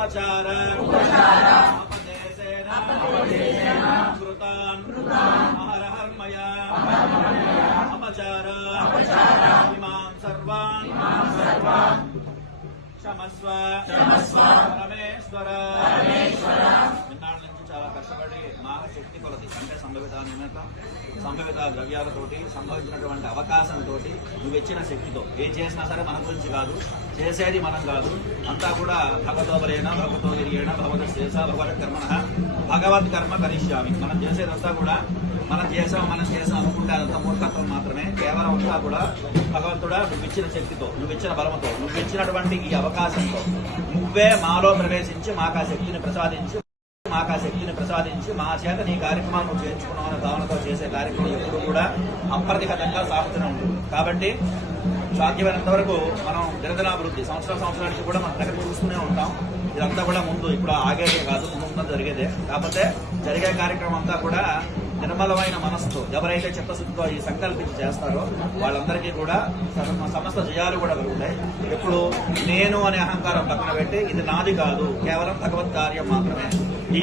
अपचार अपदेशेन कृतान् अहरहर्मया अपचार इमान् सर्वान् क्षमस्व परमेश्वर నిన్నాళ్ళ నుంచి చాలా కష్టపడి నా శక్తి కొలది అంటే సంభవిత ద్రవ్యాలతోటి సంభవించినటువంటి అవకాశంతో నువ్వు ఇచ్చిన శక్తితో ఏం చేసినా సరే మన గురించి కాదు, చేసేది మనం కాదు, అంతా కూడా భగవతోపరేణ భగవతోగిరియేణ భగవత్ భగవత్ కర్మ కరిష్యామి. మనం చేసేదంతా కూడా మనం చేసాం అనుకుంటే అదంతా మూర్ఖత్వం మాత్రమే. కేవలం అంతా కూడా భగవంతుడా నువ్వు ఇచ్చిన శక్తితో, నువ్వు ఇచ్చిన బలముతో, నువ్వు ఇచ్చినటువంటి ఈ అవకాశంతో నువ్వే మాలో ప్రవేశించి మాకు ఆ శక్తిని ప్రసాదించి మా చేత నీ కార్యక్రమాన్ని నువ్వు చేయించుకున్నావు అనే భావనతో చేసే కార్యక్రమం ఎప్పుడు కూడా అప్రతిహతంగా సాగుతూనే ఉంటుంది. కాబట్టి సాధ్యమైనంత వరకు మనం దినదినాభివృద్ధి సంవత్సరానికి కూడా మన దగ్గర చూస్తూనే ఉంటాం. ఇదంతా కూడా ముందు ఇప్పుడు ఆగేదే కాదు, ముందు జరిగేదే. కాకపోతే జరిగే కార్యక్రమం అంతా కూడా నిర్మలమైన మనస్సుతో ఎవరైతే చిత్తశుద్ధితో ఈ సంకల్పించి చేస్తారో వాళ్ళందరికీ కూడా సమస్త జయాలు కూడా కలుగుతాయి. ఎప్పుడు నేను అనే అహంకారం పక్కన పెట్టి ఇది నాది కాదు, కేవలం భగవత్ కార్యం మాత్రమే. ఈ